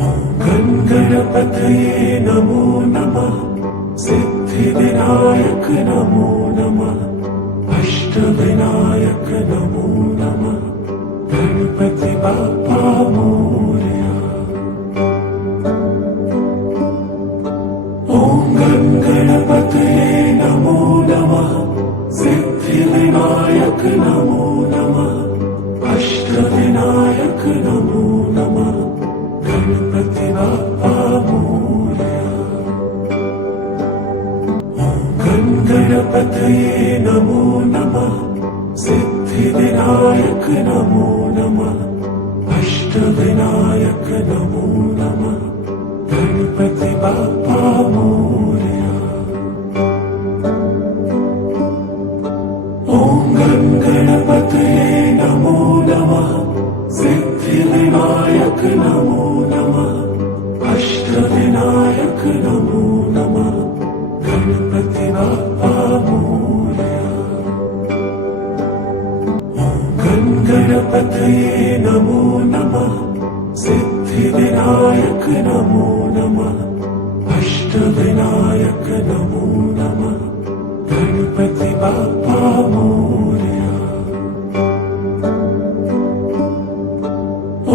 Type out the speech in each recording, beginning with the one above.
गणपतये नमो नमः। सिद्धिविनायक नमो नमः। अष्टविनायक नमो नमः। गणपति बाप्पा मोरया। ॐ गणपतये नमो नमः। सिद्धिविनायक नमो नमः। अष्टविनायक नमो नमः। गणपति बाप्पा मोरया। ॐ गणपतये नमो नमः। सिद्धिविनायक नमो नमः। अष्टविनायक नमो नमः। गणपति बाप्पा मोरया। ॐ गणपतये नमो नमः। सिद्धिविनायक नमो नमः। अष्टविनायक नमो नमः। गणपति बाप्पा मोरया। ॐ गणपतये नमो नमः। सिद्धिविनायक नमो नमः। अष्टविनायक नमो नमः। गणपति बाप्पा मोरया। ॐ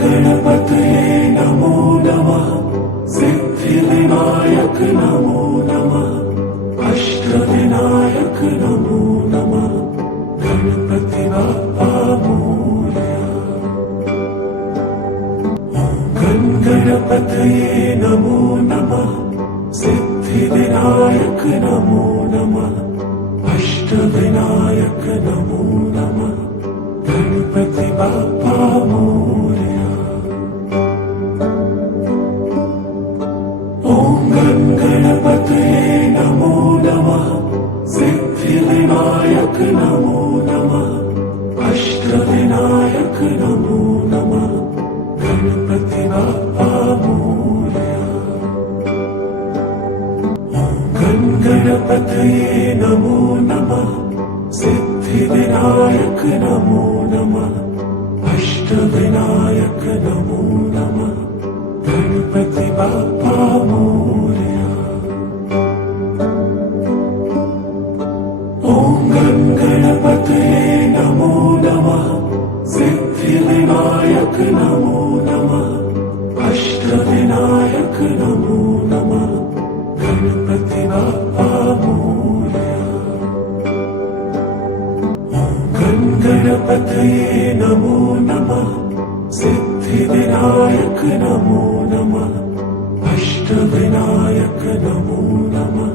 गणपतये नमो नमः। सिद्धिविनायक नमो नमः। अष्टविनायक नमो नमः। गणपति बाप्पा मोरया। ॐ गणपतये नमो नमः। सिद्धिविनायक नमो नमः। अष्टविनायक नमो नमः। गणपति बाप्पा मोरया। ॐ गणपतये नमो नमः। सिद्धिविनायक नमो नमः। अष्टविनायक नमो नमः। गणपति बाप्पा मोरया। ॐ गणपतये नमो नमः। सिद्धिविनायक नमो नमः। अष्टविनायक नमो नमः। गणपति बाप्पा मोरया। ॐ गणपतये नमो नमः। सिद्धिविनायक नमो नमः। अष्टविनायक नमो नमः। गणपति बाप्पा मोरया। ॐ गणपतये नमो नमः। सिद्धिविनायक नमो नमः। अष्टविनायक नमो नमः।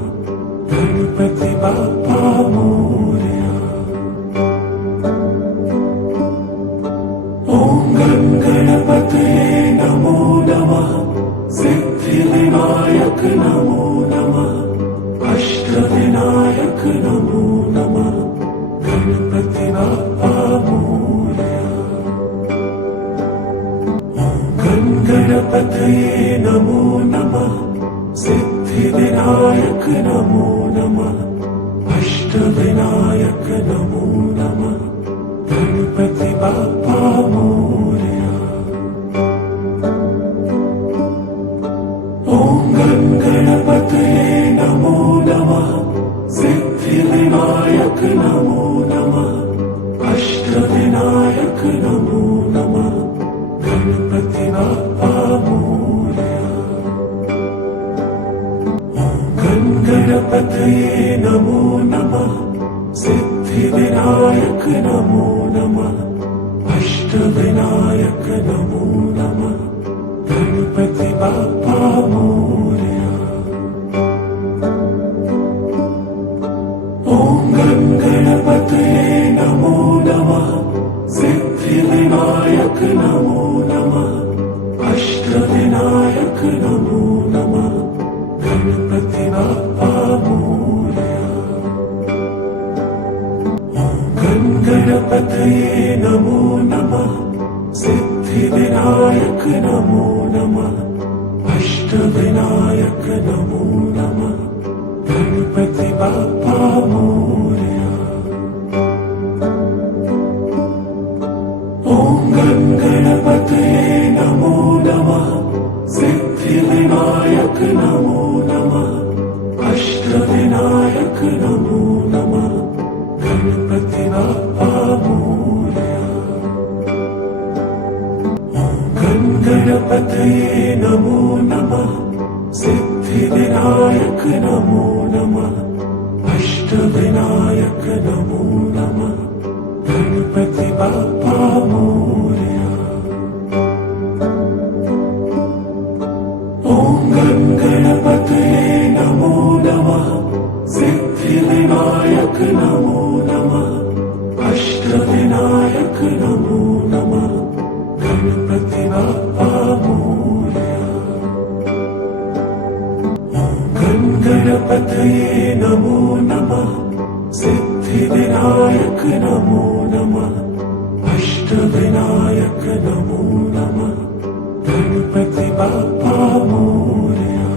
गणपति बाप्पा मोरया। ॐ गणपतये नमो नमः। सिद्धिविनायक नमो नमः। अष्टविनायक नमो नमः। गणपति बाप्पा मोरया। ॐ गणपतये नमो नमः। सिद्धिविनायक नमो नमः। अष्टविनायक नमो नमः। गणपति बाप्पा मोरया। ॐ गणपतये नमो नमः। सिद्धिविनायक नमो नमः। अष्टविनायक नमो नमः। गणपति बाप्पा मोरया। ॐ गणपतये नमो नमः। सिद्धिविनायक नमो नमः। अष्टविनायक नमो नमः। गणपति बाप्पा मोरया। ॐ गणपतये नमो नमः। सिद्धिविनायक नमो नमः। अष्टविनायक नमो नमः। गणपति बाप्पा मोरया। ॐ गणपतये नमो नमः। सिद्धिविनायक नमो नमः। अष्टविनायक नमो नमः। गणपति बाप्पा मोरया। ॐ गणपतये नमो नमः। गणपतये नमो नमः सिद्धिविनायक नमो नमः अष्टविनायक नमो नमः गणपति बाप्पा मोरया। ॐ गणपतये नमो नमः सिद्धिविनायक नमो नमः अष्टविनायक नमो नमः गणपति बाप्पा मोरया। ॐ गणपतये नमो नमः सिद्धिविनायक नमो नमः अष्टविनायक नमो नमः गणपति बाप्पा मोरया।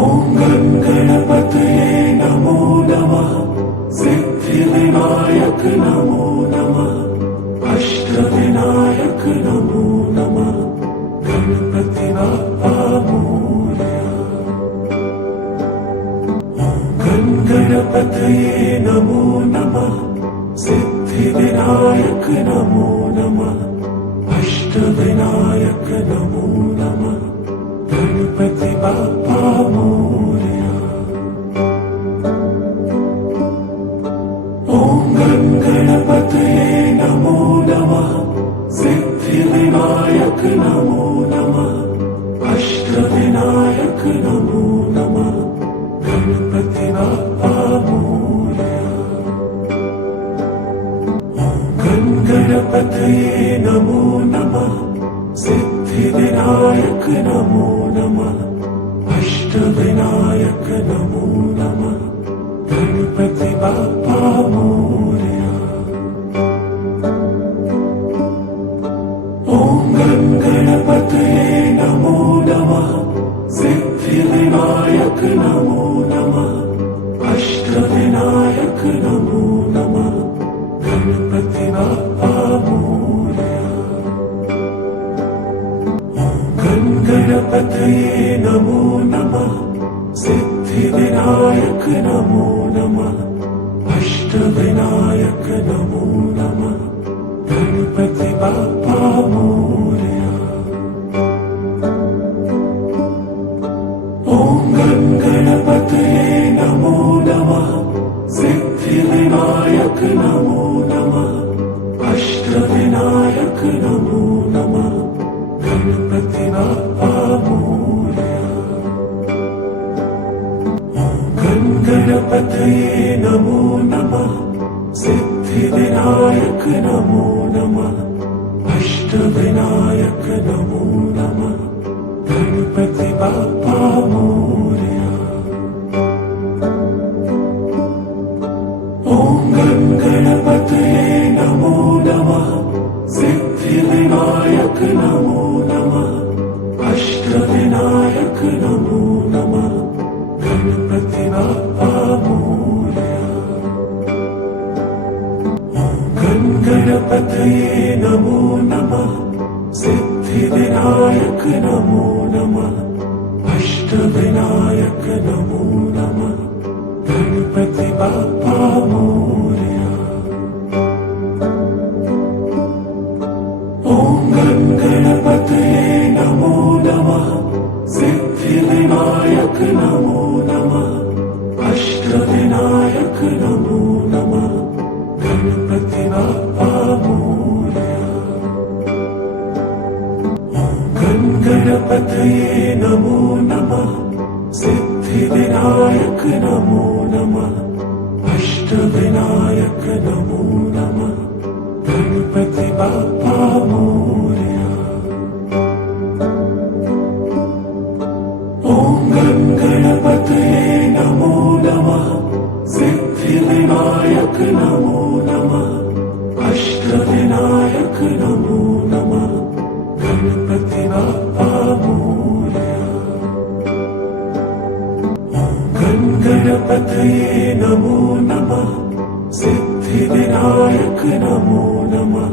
ॐ गणपतये नमो नमः सिद्धिविनायक नमो नमः अष्टविनायक नमो नमः गणपति बाप्पा मोरया। ॐ गणपतये नमो नमः सिद्धिविनायक नमो नमः अष्टविनायक नमो नमः गणपति बाप्पा मोरया। ॐ गणपतये नमो नमः सिद्धिविनायक नमो नमः अष्टविनायक नमो नमः गणपति बाप्पा मोरया। ॐ गणपतये नमो नमः सिद्धिविनायक नमो नमः अष्टविनायक नमो नमः गणपति बाप्पा मोरया। ॐ गणपतये नमो नमः सिद्धिविनायक नमो नमः अष्टविनायक नमो नमः गणपति बाप्पा मोरया। ॐ गणपतये नमो नमः सिद्धिविनायक नमो नमः अष्टविनायक नमो नमः गणपति बाप्पा मोरया। ॐ गणपतये नमो नमः सिद्धिविनायक नमो नमः अष्टविनायक नमो नमः गणपति बाप्पा मोरया। ॐ गणपतये नमो नमः सिद्धिविनायक नमो नमः अष्टविनायक नमो नमः गणपति बाप्पा मोरया। ॐ गणपतये नमो नमः सिद्धिविनायक नमो नमः अष्टविनायक नमो नमः गणपति बाप्पा मोरया। ॐ गणपतये नमो नमः सिद्धिविनायक नमो नमः अष्टविनायक नमो नमः गणपति बाप्पा मोरया। ॐ गणपतये नमो नमः सिद्धिविनायक नमो नमः अष्टविनायक नमो नमः गणपति बाप्पा मोरया। ॐ गणपतये नमो नमः सिद्धिविनायक नमो नमः अष्टविनायक नमो नमः गणपति बाप्पा मोरया। ॐ गणपतये नमो नमः सिद्धिविनायक नमो नमः अष्टविनायक नमो नमः गणपति बाप्पा मोरया। ॐ गणपतये नमो नमः सिद्धिविनायक नमो नमः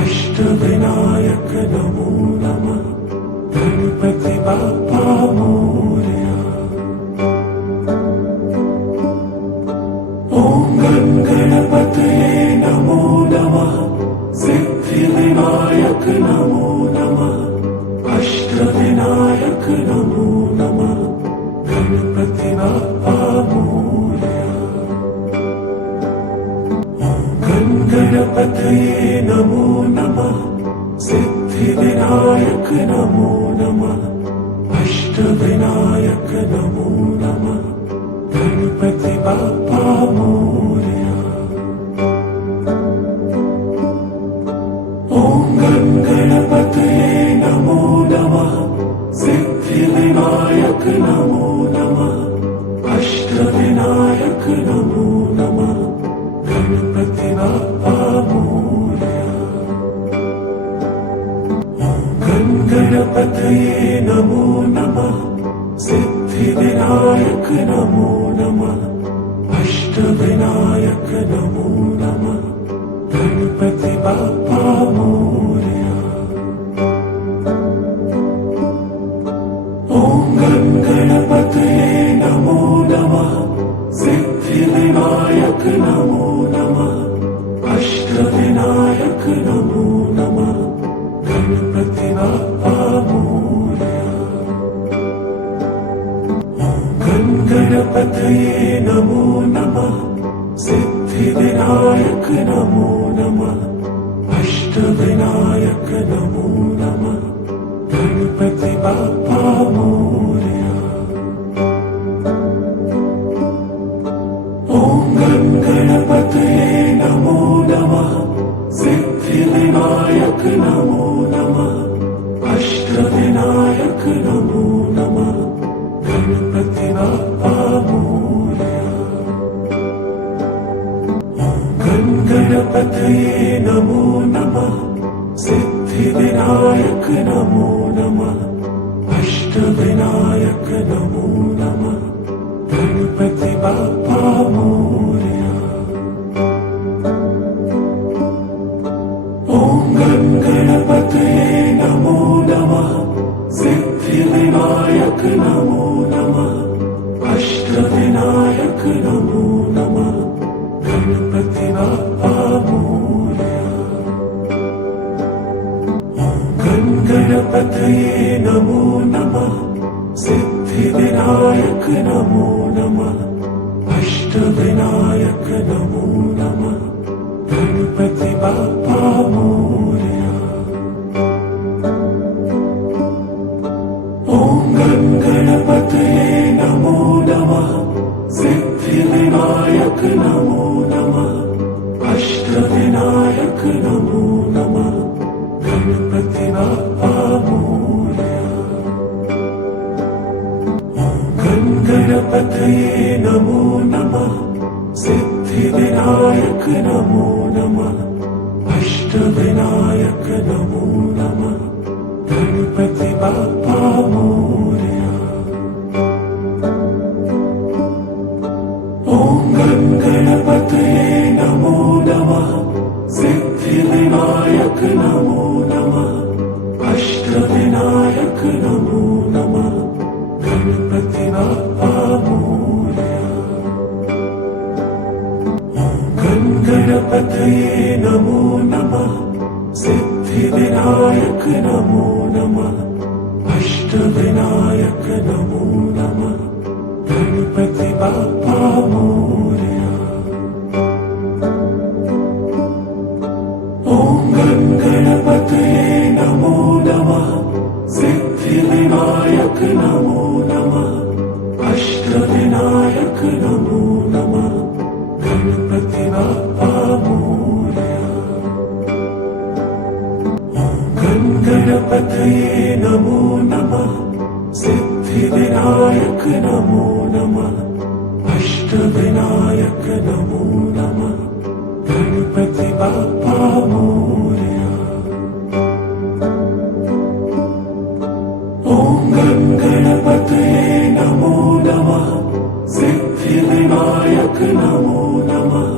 अष्टविनायक नमो नमः गणपति बाप्पा मोरया। ॐ गणपतये नमो नमः सिद्धिविनायक सिद्धिविनायक नमो नमः अष्टविनायक नमो नमः गणपति बाप्पा मोरया। ॐ गणपतये नमो नमः सिद्धिविनायक नमो नमः अष्टविनायक नमो नमः गणपति बाप्पा मोरया। ॐ गणपतये नमो नमः सिद्धिविनायक नमो नमः अष्टविनायक नमो नमः गणपति बाप्पा मोरया। ॐ गणपतये नमो नमः सिद्धिविनायक नमो नमः अष्टविनायक नमो नमः गणपति बाप्पा मोरया। ॐ गणपतये नमो नमः सिद्धिविनायक नमो नमः अष्टविनायक नमो नमः गणपति बाप्पा मोरया। ॐ गणपतये नमो नमः सिद्धिविनायक नमो नमः अष्टविनायक नमो नमः गणपति बाप्पा मोरया। ॐ गणपतये नमो नमः सिद्धिविनायक नमो नमः अष्टविनायक नमो नमः गणपति बाप्पा मोरया। गणपतये नमो नमः सिद्धिविनायक नमो नमः अष्टविनायक नमो नमः गणपति बाप्पा मोरया। ॐ गणपतये नमो नमः सिद्धिविनायक नमो नमः अष्टविनायक नमो नमः गणपति बाप्पा मोरया। ॐ गणपतये नमो नमः सिद्धिविनायक नमो नमः अष्टविनायक नमो नमः गणपति बाप्पा मोरया। ॐ गणपतये नमो नमः सिद्धिविनायक नमो नमः अष्टविनायक नमो नमः गणपति बाप्पा मोरया। ॐ गणपतये नमो नमः सिद्धिविनायक नमो नमः अष्टविनायक नमो नमः गणपति बाप्पा मोरया। ॐ गणपतये नमो नमः सिद्धिविनायक नमो नमः अष्टविनायक नमो नमः गणपति बाप्पा मोरया। ॐ गणपतये नमो नमः सिद्धिविनायक नमो नमः अष्टविनायक नमो नमः गणपति बाप्पा मोरया। ॐ गणपतये नमो नमः सिद्धिविनायक नमो नमः अष्टविनायक नमो नमः गणपति बाप्पा मोरया। ॐ गणपतये नमो नमः सिद्धिविनायक नमो नमः अष्टविनायक नमो नमः गणपति बाप्पा मोरया। ॐ गणपतये नमो नमः सिद्धिविनायक नमो नमः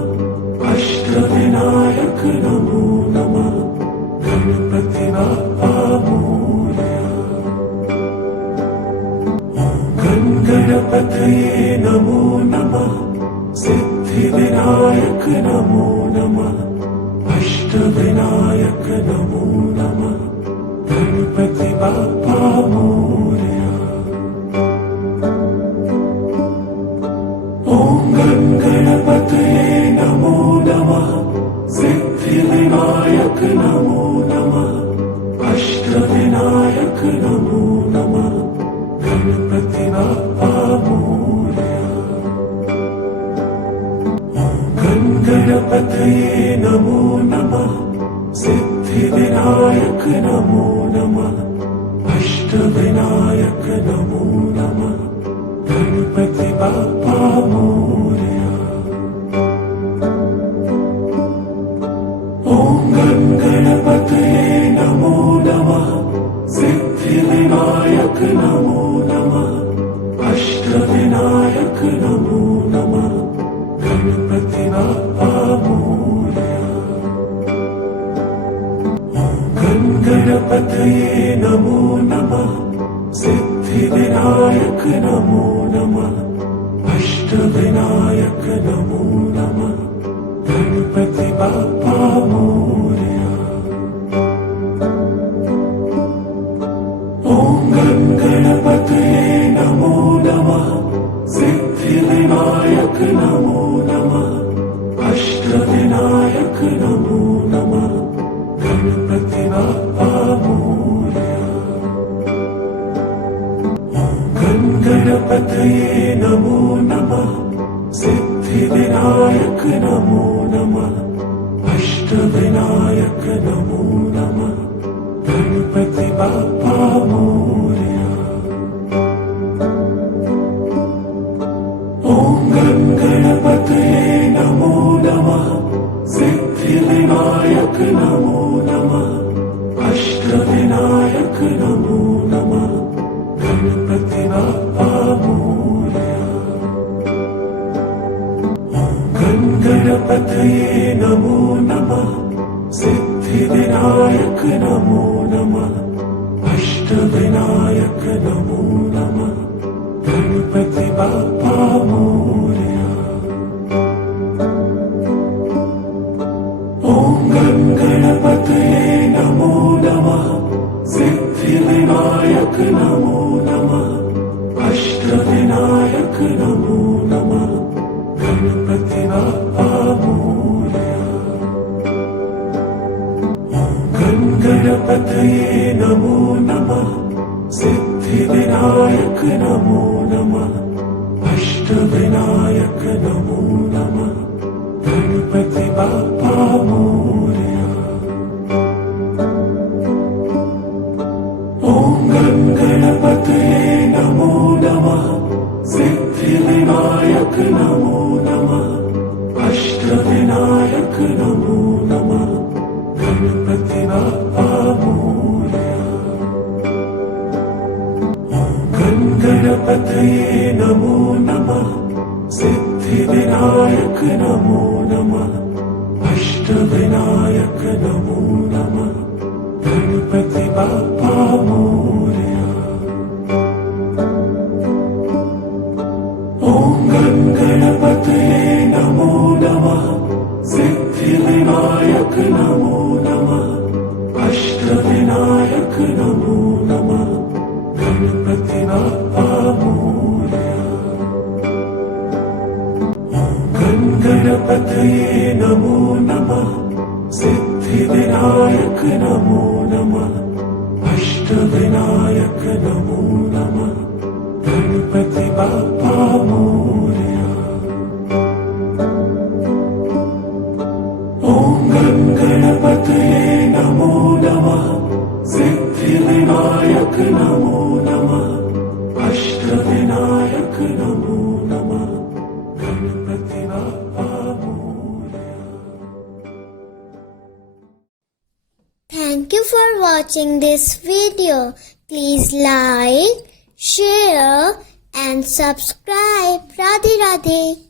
अष्टविनायक नमो नमः गणपति बाप्पा मोरया। गणपतये नमो नमः सिद्धिविनायक नमो नमः अष्टविनायक नमो नमः गणपति बाप्पा मोरया। ॐ गणपतये नमो नमः सिद्धिविनायक नमो नमः अष्टविनायक नमो नमः गणपति बाप्पा मोरया। ॐ गणपतये नमो नमः सिद्धिविनायक नमो नमः अष्टविनायक नमो नमः गणपति बाप्पा मोरया। ॐ गणपतये नमो नमः सिद्धिविनायक नमो नमः अष्टविनायक नमो नमः गणपति बाप्पा मोरया। ॐ गणपतये नमो नमः सिद्धिविनायक नमो नमः अष्टविनायक नमो नमः गणपति बाप्पा मोरया। ॐ गणपतये नमो नमः सिद्धिविनायक नमो नमः अष्टविनायक नमो नमः गणपति बाप्पा मोरया। ॐ गणपतये नमो नमः सिद्धिविनायक नमो नमः अष्टविनायक नमो नमः गणपति बाप्पा मोरया। ॐ गणपतये नमो नमः सिद्धिविनायक नमो नमः अष्टविनायक नमो नमः गणपति बाप्पा मोरया। ॐ गणपतये नमो नमः सिद्धिविनायक नमो नमः अष्टविनायक नमो नमः गणपति बाप्पा मोरया। ॐ गणपतये नमो नमः सिद्धिविनायक नमो नमः अष्टविनायक नमो नमः गणपति बाप्पा मोरया। ॐ गणपतये नमो नमः सिद्धिविनायक नमो नमः अष्टविनायक नमो नमः गणपति बाप्पा मोरया। ॐ गणपतये नमो नमः सिद्धिविनायक नमो नमः अष्टविनायक नमो नमः गणपति बाप्पा मोरया। ॐ गणपतये नमो नमः सिद्धिविनायक नमो नमः अष्टविनायक नमो नमः गणपति बाप्पा मोरया। ॐ गणपतये नमो नमः सिद्धिविनायक नमो नमः अष्टविनायक नमो नमः गणपति बाप्पा मोरया। ॐ गणपतये नमो नमः सिद्धिविनायक नमो नमः अष्टविनायक नमो नमः गणपति बाप्पा मोरया। ॐ गणपतये नमो नमः सिद्धिविनायक नमो नमः अष्टविनायक नमो नमः Ganpati Bappa Morya. Thank you for watching this video. Please like, share and subscribe. Radhe Radhe.